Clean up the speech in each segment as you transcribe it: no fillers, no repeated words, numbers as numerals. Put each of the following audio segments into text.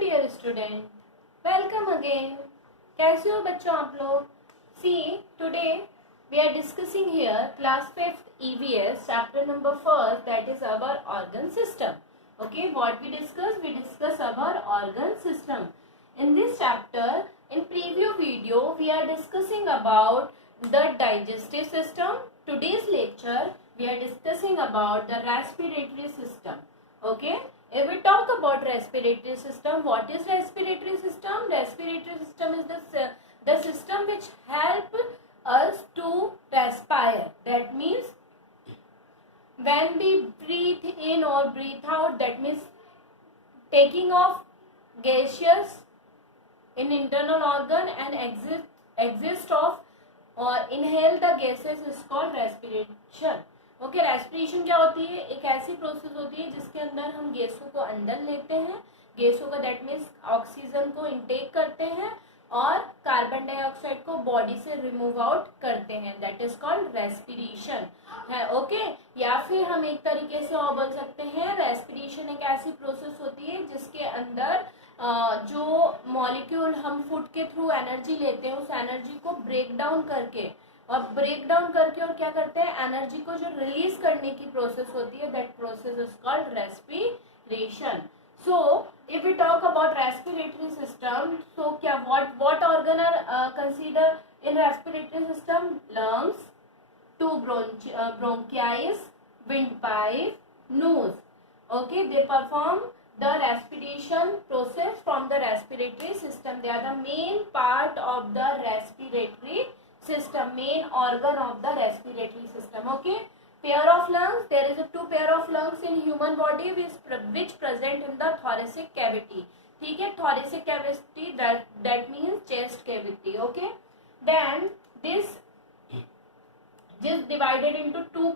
Dear student, welcome again. कैसे हो बच्चों आप लोग? See today we are discussing here class 5th EVS chapter number 1st, that is our organ system. Okay, what we discuss our organ system. In this chapter, in preview video, we are discussing about the digestive system. Today's lecture, we are discussing about the respiratory system. Okay, if we talk about respiratory system, what is respiratory system? Respiratory system is the system which help us to respire. That means when we breathe in or breathe out, that means taking of gaseous in internal organ and exist of or inhale the gases is called respiration. Okay, respiration क्या होती है? एक ऐसी process होती है जिसके अंदर हम गैसों को अंदर लेते हैं, गैसों का दैट मीन्स ऑक्सीजन को इनटेक करते हैं और कार्बन डाइऑक्साइड को बॉडी से रिमूव आउट करते हैं, दैट इज कॉल्ड रेस्पिरेशन है। ओके, या फिर हम एक तरीके से और बोल सकते हैं रेस्पिरेशन एक ऐसी प्रोसेस होती है जिसके अंदर जो मॉलिक्यूल हम फूड के थ्रू एनर्जी लेते हैं उस एनर्जी को ब्रेक डाउन करके और क्या करते हैं, एनर्जी को जो रिलीज करने की प्रोसेस होती है, that process is called respiration. So if we talk about respiratory system, so क्या what organ are consider in respiratory system? Lungs, two bronchi, windpipe, nose. Okay, they perform the respiration process from the respiratory system. They are the main part of the respiratory system, main organ of the respiratory system. Okay, pair of lungs, there is a two pair of lungs in human body which present in the thoracic cavity. ठीक है, thoracic cavity, that means chest cavity. Okay, then this is divided into two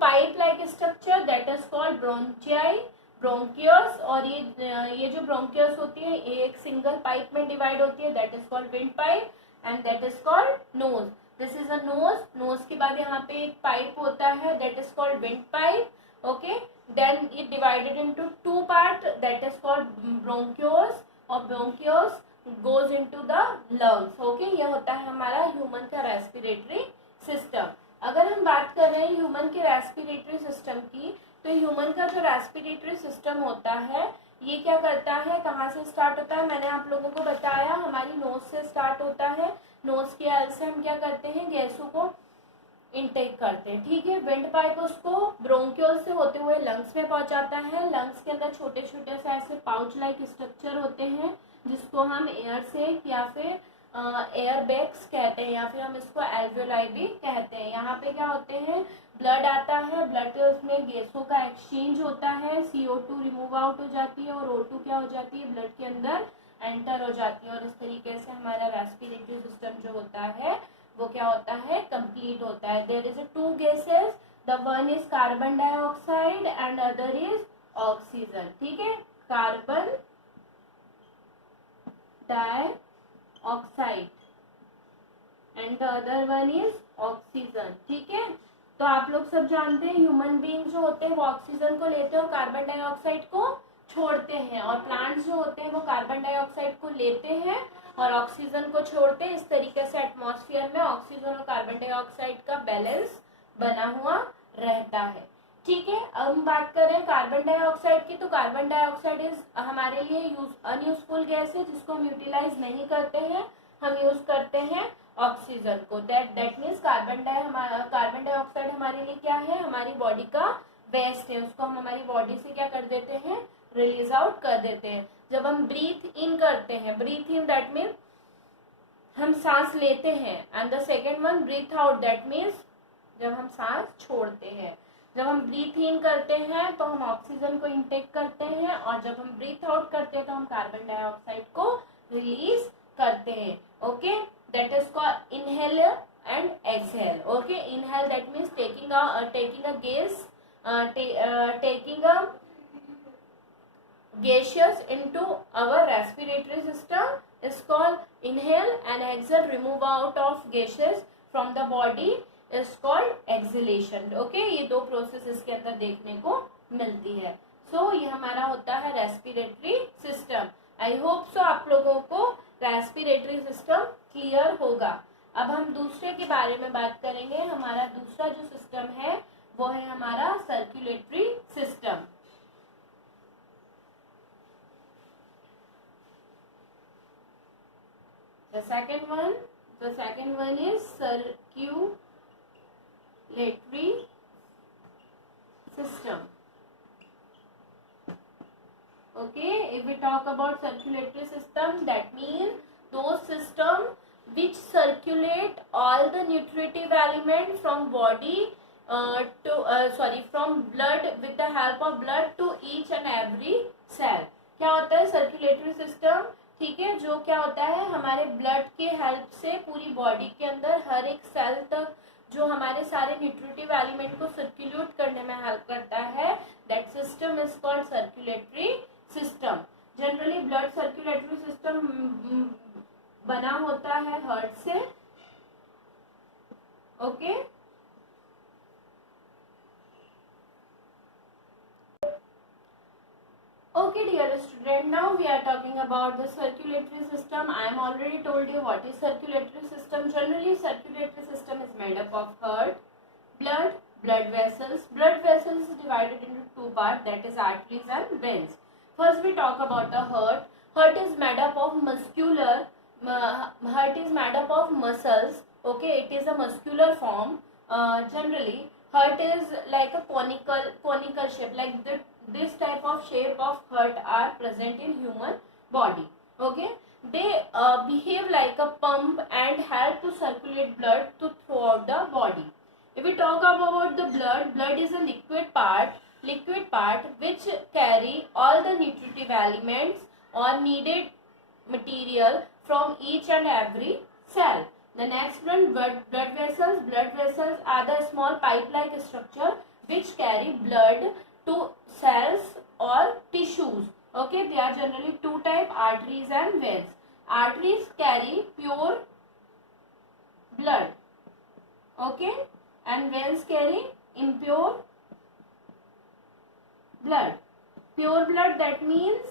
pipe like structure, that is called bronchi, bronchus. और ये जो bronchus होती है एक single pipe में divide होती है, that is called wind pipe and that is called nose. This is a nose. Nose के बाद यहाँ पे एक पाइप होता है, that is called wind pipe. Okay, then it divided into two part, that is called bronchioles और bronchioles goes into the lungs. Okay, ये होता है हमारा ह्यूमन का रेस्पिरेटरी सिस्टम. अगर हम बात कर रहे हैं ह्यूमन के रेस्पिरेटरी सिस्टम की, तो ह्यूमन का जो रेस्पिरेटरी सिस्टम होता है ये क्या करता है, कहाँ से स्टार्ट होता है? मैंने आप लोगों को बताया हमारी नोज से स्टार्ट होता है. नोज के हेल्प से हम क्या करते हैं, गैसों को इनटेक करते हैं. ठीक है, विंड पाइप उसको ब्रोंक्यूल से होते हुए लंग्स में पहुंचाता है. लंग्स के अंदर छोटे छोटे से ऐसे पाउच लाइक स्ट्रक्चर होते हैं जिसको हम एयर से या फिर एयर बैग्स कहते हैं या फिर हम इसको एल्वियोलाई भी कहते हैं. यहाँ पे क्या होते हैं, ब्लड आता है, ब्लड के उसमें गैसों का एक्सचेंज होता है, CO2 रिमूव आउट हो जाती है और O2 क्या हो जाती है, ब्लड के अंदर एंटर हो जाती है. और इस तरीके से हमारा रेस्पिरेटरी सिस्टम जो होता है वो क्या होता है, कंप्लीट होता है. There is two gases, the one is carbon dioxide and other is oxygen. ठीक है, carbon dioxide and the other one is oxygen. ठीक है, तो आप लोग सब जानते हैं ह्यूमन बीइंग जो होते हैं वो ऑक्सीजन को लेते हैं और कार्बन डाइऑक्साइड को छोड़ते हैं, और प्लांट्स जो होते हैं वो कार्बन डाइऑक्साइड को लेते हैं और ऑक्सीजन को छोड़ते हैं. इस तरीके से एटमॉस्फेयर में ऑक्सीजन और कार्बन डाइऑक्साइड का बैलेंस बना हुआ रहता है. ठीक है, अब हम बात कर रहे हैं कार्बन डाइऑक्साइड की. तो कार्बन डाइऑक्साइड इज हमारे लिए अनयूजफुल गैस है जिसको हम यूटिलाइज नहीं करते हैं, हम यूज करते हैं ऑक्सीजन को. दैट मीन्स कार्बन डाइऑक्साइड हमारे लिए क्या है, हमारी बॉडी का वेस्ट है, उसको हम हमारी बॉडी से क्या कर देते हैं, रिलीज आउट कर देते हैं. जब हम ब्रीथ इन करते हैं, ब्रीथ इन दैट मीन्स हम सांस लेते हैं, and the second one breathe out, that means जब हम सांस छोड़ते हैं. जब हम ब्रीथ इन करते हैं तो हम ऑक्सीजन को इनटेक करते हैं और जब हम ब्रीथ आउट करते हैं तो हम कार्बन डाइऑक्साइड को रिलीज करते हैं. Okay, that is called inhale and exhale. Okay, inhale that means taking a gaseous into our respiratory system is called inhale, and exhale, remove out of gases from the body is called exhalation. Okay, ये दो process इसके अंदर देखने को मिलती है. सो ये हमारा होता है respiratory system. I hope so आप लोगों को रेस्पिरेटरी सिस्टम क्लियर होगा। अब हम दूसरे के बारे में बात करेंगे। हमारा दूसरा जो सिस्टम है वो है हमारा circulatory system. The second one is circulatory system. Okay, if we talk about circulatory system, that means those system which circulate all the nutritive element from body from blood with the help of blood to each and every cell. क्या होता है circulatory system? ठीक है, जो क्या होता है हमारे ब्लड के हेल्प से पूरी बॉडी के अंदर हर एक सेल तक जो हमारे सारे न्यूट्रिटिव एलिमेंट को सर्कुलेट करने में हेल्प करता है, that system is called circulatory system. Generally blood circulatory system बना होता है हार्ट से। Okay, Okay dear student, now we are talking about the circulatory system. I am already told you what is circulatory system. Generally circulatory system is made up of heart, blood vessels. Blood vessels is divided into two parts, that is arteries and veins. First we talk about the heart. Heart is made up of muscles. Okay, it is a muscular form. Generally heart is like a conical shape, like this type of shape of heart are present in human body. Okay, they behave like a pump and help to circulate blood throughout the body. If we talk about the blood is a liquid part which carry all the nutritive elements or needed material from each and every cell. The next one, blood vessels. Blood vessels are the small pipe-like structure which carry blood to cells or tissues. Okay, they are generally two type, arteries and veins. Arteries carry pure blood, okay, and veins carry impure blood. Pure blood, that means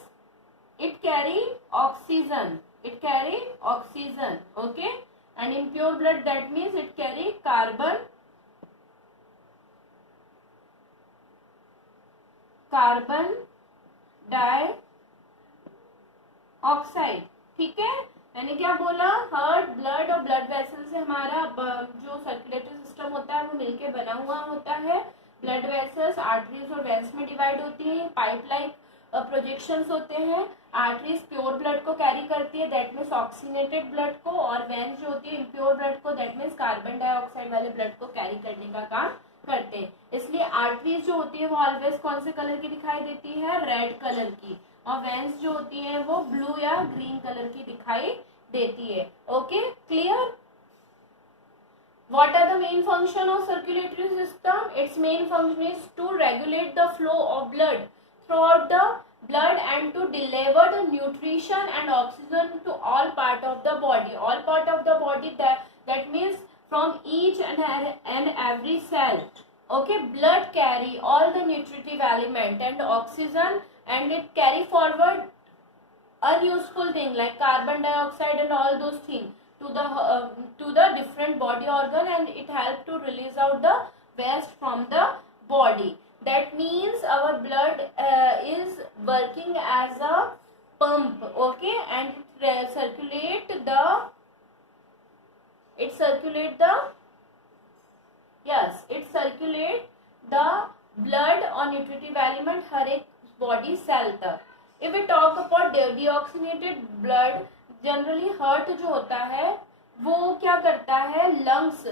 it carry oxygen, okay, and impure blood, that means it carry carbon dioxide. ठीक है, मैंने क्या बोला, heart, blood और blood vessel से हमारा जो circulatory system होता है वो मिलके बना हुआ होता है। ब्लड वेसल्स आर्टरीज और वेन्स में डिवाइड होती है, पाइप लाइक प्रोजेक्शंस होते हैं। आर्टरीज प्योर ब्लड को कैरी करती है, दैट मीन्स ऑक्सीनेटेड ब्लड को, और वेन्स जो होती है इम्प्योर ब्लड को, दैट मीन्स कार्बन डाइऑक्साइड वाले ब्लड को कैरी करने का काम करते हैं। इसलिए आर्टरीज जो होती है वो ऑलवेज कौन से कलर की दिखाई देती है, रेड कलर की, और वेन्स जो होती है वो ब्लू या ग्रीन कलर की दिखाई देती है। Okay, clear? What are the main function of circulatory system? Its main function is to regulate the flow of blood throughout the blood and to deliver the nutrition and oxygen to all part of the body. All part of the body, that means from each and every cell. Okay, blood carry all the nutritive element and oxygen, and it carry forward unuseful thing like carbon dioxide and all those things to the different body organ, and it help to release out the waste from the body. That means our blood is working as a pump, okay, and it circulate the blood और nutritive element हर एक body cell तक। If we talk about deoxygenated blood, generally heart जो होता है वो क्या करता है, लंग्स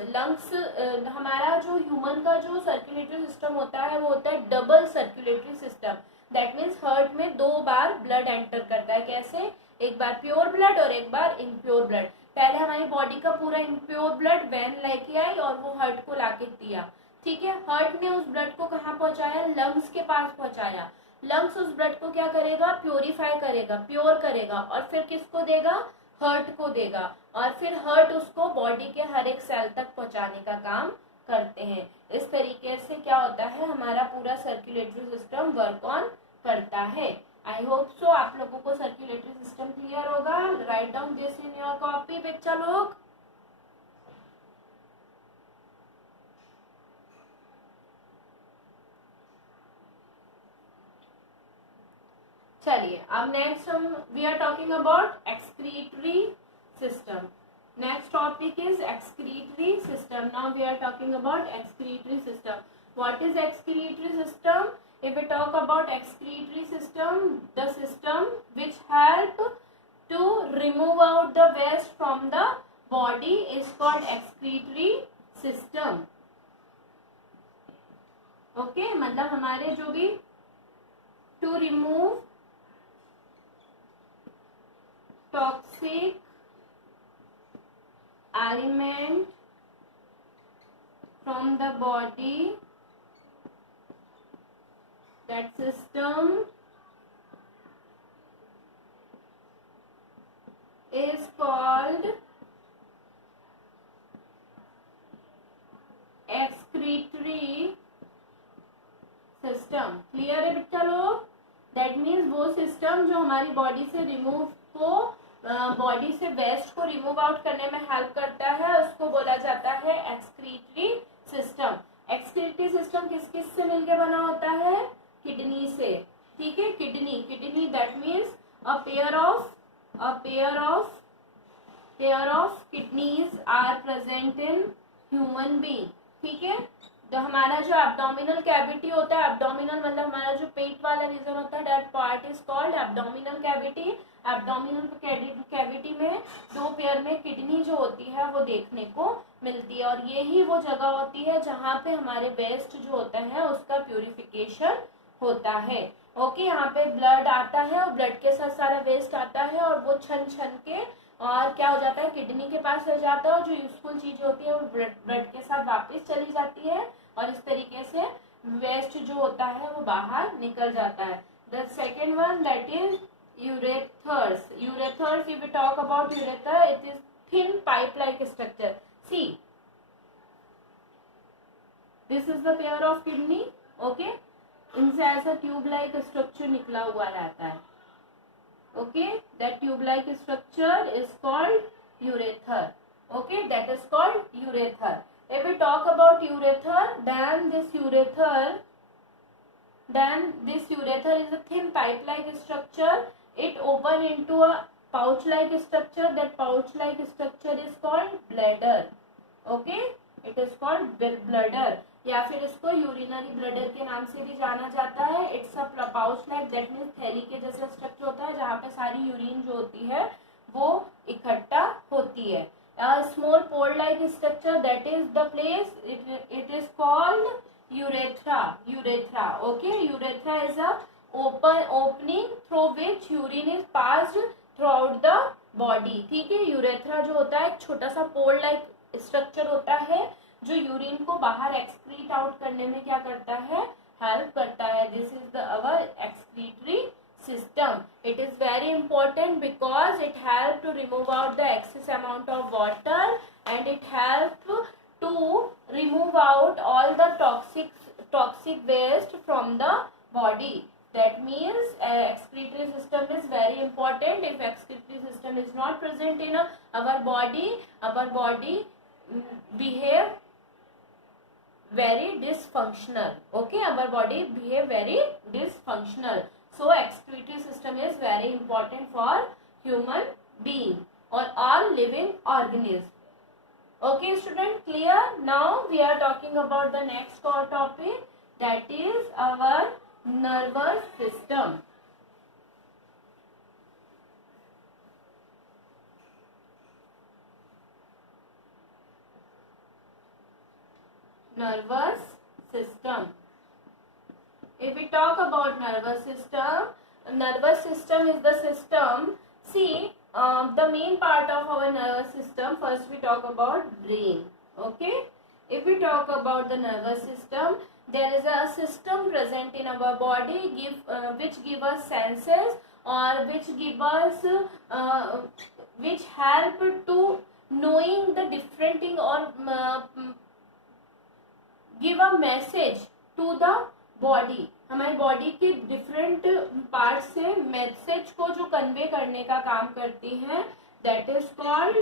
हमारा जो ह्यूमन का जो सर्कुलेटरी सिस्टम होता है वो होता है double circulatory system. That means heart में 2 बार ब्लड एंटर करता है। कैसे? एक बार प्योर ब्लड और एक बार इम्प्योर ब्लड। पहले हमारी बॉडी का पूरा इम्प्योर ब्लड वैन लेके आई और वो हार्ट को लाके दिया। ठीक है, हार्ट ने उस ब्लड को कहाँ पहुंचाया, लंग्स के पास पहुंचाया। लंग्स उस ब्लड को क्या करेगा, प्योरीफाई करेगा, प्योर करेगा, और फिर किसको देगा, हार्ट को देगा, और फिर हार्ट उसको बॉडी के हर एक सेल तक पहुंचाने का काम करते हैं। इस तरीके से क्या होता है, हमारा पूरा सर्कुलेटरी सिस्टम वर्क ऑन करता है। आई होप सो आप लोगों को सर्कुलेटरी सिस्टम क्लियर होगा। Write down this in your copy बच्चा लोग। चलिए अब नेक्स्ट हम we are talking about excretory system. Next topic is excretory system. Now we are talking about excretory system. What is excretory system? If we talk about excretory system, the system which help to remove out the waste from the body is called excretory system. Okay, मतलब हमारे जो भी to remove toxic element from the body, that system is called excretory system. Clear है बच्चा लोग? That means वो system जो हमारी बॉडी से रिमूव को बॉडी से वेस्ट को रिमूव आउट करने में हेल्प करता है, उसको बोला जाता है एक्सक्रीटरी सिस्टम. एक्सक्रीटरी सिस्टम किस किस से मिलकर बना होता है? किडनी से. ठीक है, kidney that means a pair of kidneys are present in human being. ठीक है, तो हमारा जो एब्डोमिनल कैविटी होता है, एब्डोमिनल मतलब हमारा जो पेट वाला रीजन होता है, that part is called abdominal cavity. Abdominal cavity में दो पेयर में किडनी जो होती है वो देखने को मिलती है, और यही वो जगह होती है जहाँ पे हमारे वेस्ट जो होता है उसका प्यूरिफिकेशन होता है. ओके, यहाँ पे ब्लड आता है और ब्लड के साथ सारा वेस्ट आता है और वो छन के और क्या हो जाता है, किडनी के पास रह जाता है, और जो यूजफुल चीज होती है वो ब्लड के साथ वापस चली जाती है, और इस तरीके से वेस्ट जो होता है वो बाहर निकल जाता है. The second one that is ureters. Ureters, if we talk about ureter, it is thin pipe like structure. See, this is the pair of kidney. Okay, इनसे ऐसा ट्यूब लाइक स्ट्रक्चर निकला हुआ रहता है. Okay, that tube-like structure is called urethra. Okay, that is called urethra. If we talk about urethra, then this urethra is a thin pipe-like structure. It open into a pouch-like structure. That pouch-like structure is called bladder. Okay, it is called bladder. या फिर इसको urinary bladder के नाम से भी जाना जाता है. It's a pouch like, that means थैली के जैसा स्ट्रक्चर होता है जहाँ पे सारी यूरिन जो होती है वो इकट्ठा होती है. Small pore like structure, that is the place, it is called urethra. Okay, urethra is a opening through which urine is passed through out the body. ठीक है, यूरेथ्रा जो होता है एक छोटा सा पोर लाइक स्ट्रक्चर होता है जो यूरिन को बाहर एक्सक्रीट आउट करने में क्या करता है, हेल्प करता है. This is the our excretory system. It is very important because it helps to remove out the excess amount of water and it helps to remove out all the toxic waste from the body. That means excretory system is very important. If excretory system is not present in our body behave very dysfunctional. Okay, our body behave very dysfunctional. So excretory system is very important for human being or all living organisms. Okay student, clear? Now we are talking about the next core topic, that is our nervous system. Nervous system. If we talk about nervous system is the system. See, the main part of our nervous system. First, we talk about brain. Okay. If we talk about the nervous system, there is a system present in our body, which give us senses or which help to knowing the different thing or give a message to the body. हमारी body के different part से message को जो convey करने का काम करती है, that is called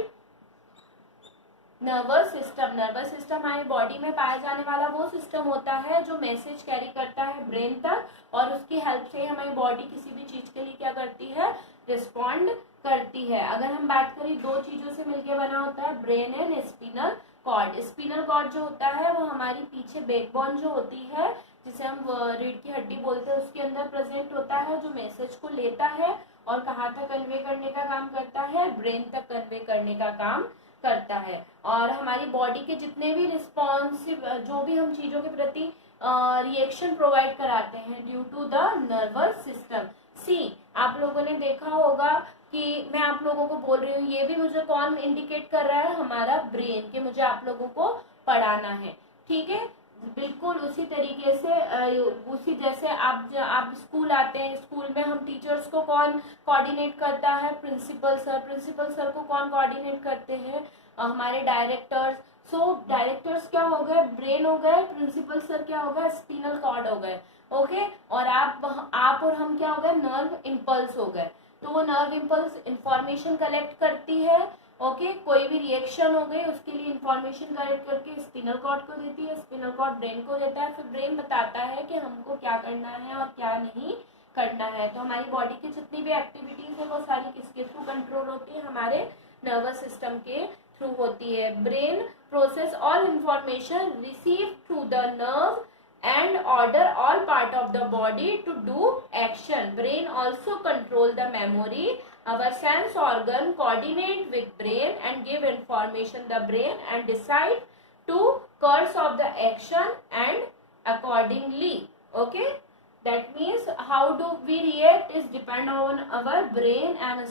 nervous system. Nervous system हमारी बॉडी में पाया जाने वाला वो सिस्टम होता है जो मैसेज कैरी करता है ब्रेन तक, और उसकी हेल्प से हमारी बॉडी किसी भी चीज के लिए क्या करती है, रिस्पॉन्ड करती है। अगर हम बात करें दो चीजों से मिलकर बना होता है, brain and spinal cord. Spinal cord जो होता है वो हमारी पीछे बैकबोन जो होती है, जिसे हम रीढ़ की हड्डी बोलते हैं, उसके अंदर प्रेजेंट होता है, जो मैसेज को लेता है और कहाँ तक कन्वे करने का काम करता है, ब्रेन तक कन्वे करने का काम करता है। और हमारी बॉडी के जितने भी रिस्पॉन्सिव, जो भी हम चीजों के प्रति रिएक्शन प्रोवाइड कराते हैं due to the nervous system. See, आप लोगों ने देखा होगा कि मैं आप लोगों को बोल रही हूँ, ये भी मुझे कौन इंडिकेट कर रहा है, हमारा ब्रेन, कि मुझे आप लोगों को पढ़ाना है। ठीक है, बिल्कुल उसी तरीके से उसी जैसे आप स्कूल आते हैं, स्कूल में हम टीचर्स को कौन कोऑर्डिनेट करता है, प्रिंसिपल सर। प्रिंसिपल सर को कौन कोऑर्डिनेट करते हैं, हमारे डायरेक्टर्स। सो डायरेक्टर्स क्या हो गए, ब्रेन हो गए, प्रिंसिपल सर क्या हो गए, स्पिनल कॉर्ड हो गए। ओके, और आप और हम क्या हो गए, नर्व इम्पल्स हो गए। तो वो नर्व इम्पल्स इंफॉर्मेशन कलेक्ट करती है। ओके, कोई भी रिएक्शन हो गई उसके लिए इंफॉर्मेशन कलेक्ट करके स्पिनल कॉर्ड को देती है, स्पिनल कॉर्ड ब्रेन को देता है, फिर ब्रेन बताता है कि हमको क्या करना है और क्या नहीं करना है। तो हमारी बॉडी की जितनी भी एक्टिविटीज है वो सारी किसके थ्रू कंट्रोल होती है, हमारे नर्वस सिस्टम के थ्रू होती है। Brain process all information receive through the nerve and order all part of the body to do action. Brain also control the memory. Our sense organ coordinate with brain and give information the brain and decide to course of the action and accordingly. Okay, that means how do we react is depend on our brain and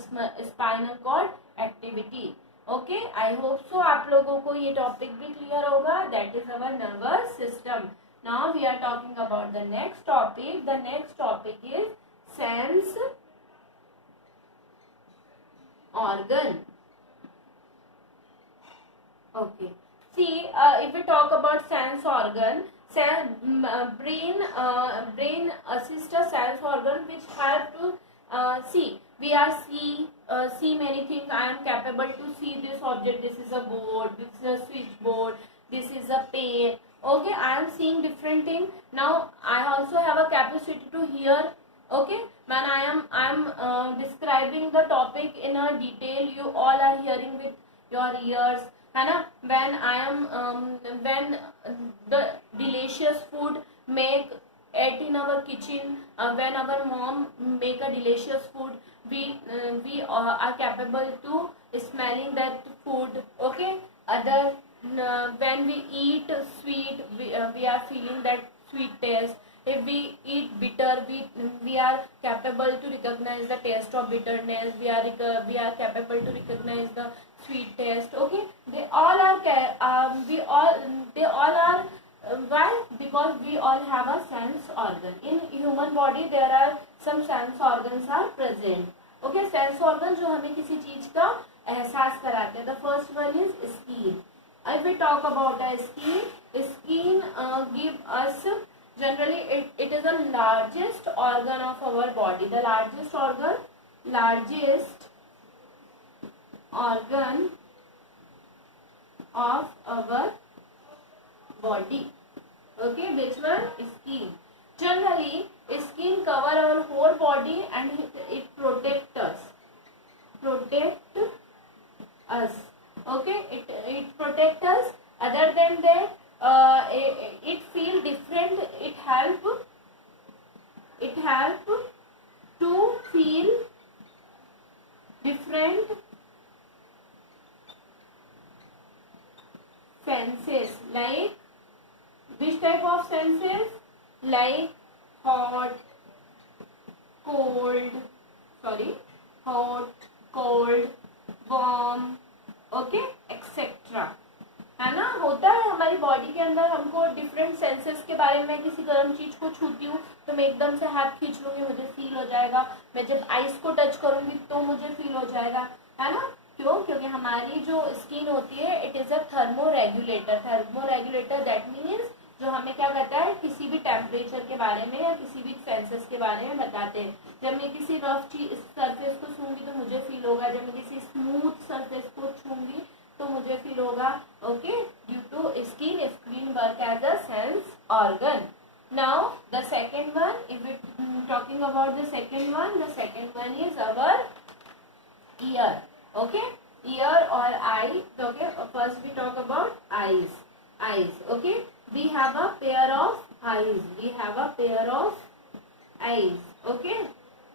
spinal cord activity. Okay, I hope so आप लोगों को ये topic भी clear होगा, that is our nervous system. Now we are talking about the next topic. The next topic is sense organ. Okay. See, if we talk about sense organ, brain assist a sense organ which help to see. We are see many things. I am capable to see this object. This is a board. This is a switchboard. This is a pen. Okay, I am seeing different thing. Now I also have a capacity to hear. Okay, when I am describing the topic in a detail, you all are hearing with your ears, है ना? When I am when the delicious food make at in our kitchen, when our mom make a delicious food, we are capable to smelling that food. Okay, other when we eat sweet, we are feeling that sweet taste. If we eat bitter, we are capable to recognize the taste of bitterness. We are capable to recognize the sweet taste. Okay, they all are why? Because we all have a sense organ. In human body there are some sense organs are present. Okay, sense organ जो हमें किसी चीज का एहसास कराते हैं. The first one is skin. If we talk about a skin give us generally it is the largest organ of our body. The largest organ of our body. Okay, which one? Skin. Generally, skin cover our whole body and it protect us. Okay, it protect us. Other than that, it feel different. It help to feel different senses. Like which type of senses? Like hot, cold, warm. Okay etcetera, है ना? होता है हमारी body के अंदर, हमको different senses के बारे में, किसी गर्म चीज को छूती हूँ तो मैं एकदम से हाथ खींच लूंगी, मुझे फील हो जाएगा. मैं जब आइस को टच करूंगी तो मुझे फील हो जाएगा, है ना? क्यों? क्योंकि हमारी जो स्किन होती है it is a thermo regulator. That means जो हमें क्या कहता है, किसी भी टेम्परेचर के बारे में या किसी भी सेंसेस के बारे में बताते हैं। जब मैं किसी रफ सरफेस को छूंगी तो मुझे फील होगा, जब मैं किसी स्मूथ सरफेस को छूंगी तो मुझे फील होगा। Okay, due to skin work as a sense organ. Now the second one, if we talking about the second one is our ear. Okay, ear or eye. Okay, first we talk about eyes. Okay, we have a pair of eyes. Okay,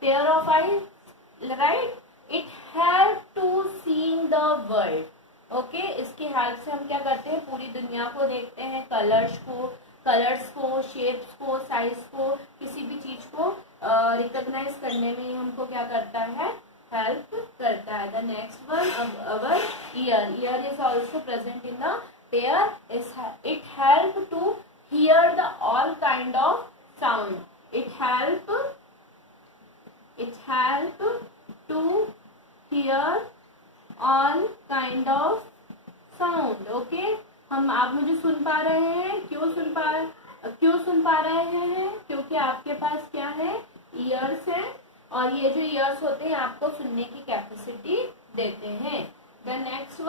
pair of eyes, right? It help to seeing the world. Okay, इसकी help से हम क्या करते हैं, पूरी दुनिया को देखते हैं, कलर्स को, शेप्स को, साइज को, किसी भी चीज को रिकॉग्नाइज करने में हमको क्या करता है, हेल्प करता है। The next one, our ear is also present in the pair, it help to hear the all kind of sound, it help to hear all kind of sound. Okay, आप मुझे सुन पा रहे हैं, क्यों सुन पा रहे हैं, क्योंकि आपके पास क्या है, ईयर्स है, और ये जो ईयर्स होते हैं आपको सुनने की कैपेसिटी देते हैं। The next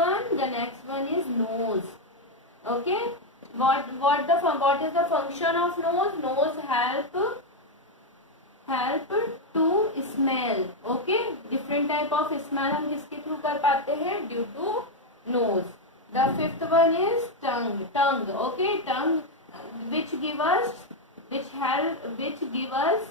one is nose. Okay, what is the function of nose help to smell। Okay, different type of smell हम किसके थ्रू कर पाते हैं, due to nose. The fifth one is tongue. Okay, tongue which give us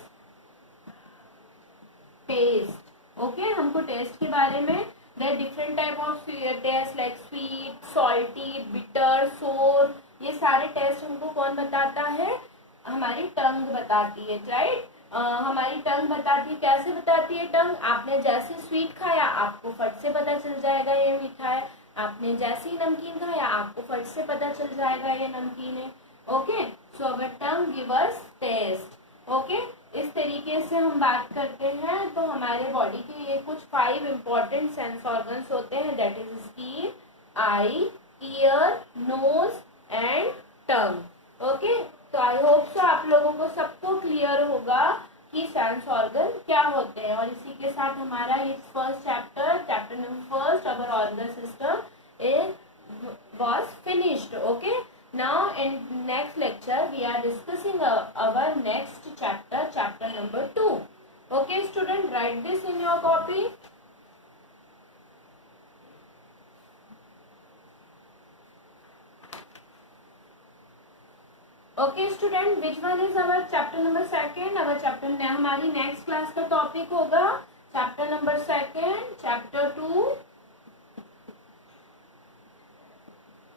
taste. Okay, हमको taste के बारे में, there different type of taste like sweet, salty, bitter, sour, ये सारे टेस्ट हमको कौन बताता है, हमारी टंग बताती है, राइट। हमारी टंग बताती है, कैसे बताती है टंग, आपने जैसे स्वीट खाया आपको फट से पता चल जाएगा ये मीठा है, आपने जैसे ही नमकीन खाया आपको फट से पता चल जाएगा ये नमकीन है। ओके, सो अवर टंग गिव अस टेस्ट। ओके, इस तरीके से हम बात करते हैं, तो हमारे बॉडी के ये कुछ 5 इंपॉर्टेंट सेंस ऑर्गन्स होते हैं, that is skin, eye, ear, nose and tongue. Okay, तो आई होप सो आप लोगों को सबको क्लियर होगा कि सेंस ऑर्गन क्या होते हैं, और इसी के साथ हमारा ये first chapter number 1 our organ system was finished. Okay, now in next lecture we are discussing our next chapter number 2. Okay student, write this in your copy. Okay student, which one is our chapter number 2? our chapter हमारी next class का topic होगा chapter number 2, chapter 2,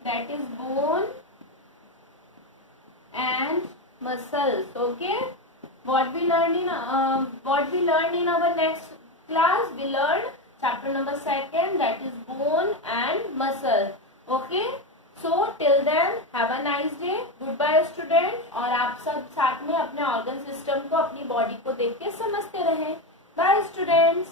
that is bone and muscles. Okay, what we learned in our next class, we learned chapter number 2, that is bone and muscle. Okay, so till then have a nice day. Goodbye student, और आप सब साथ में अपने organ system को, अपनी body को देख के समझते रहें। Bye students.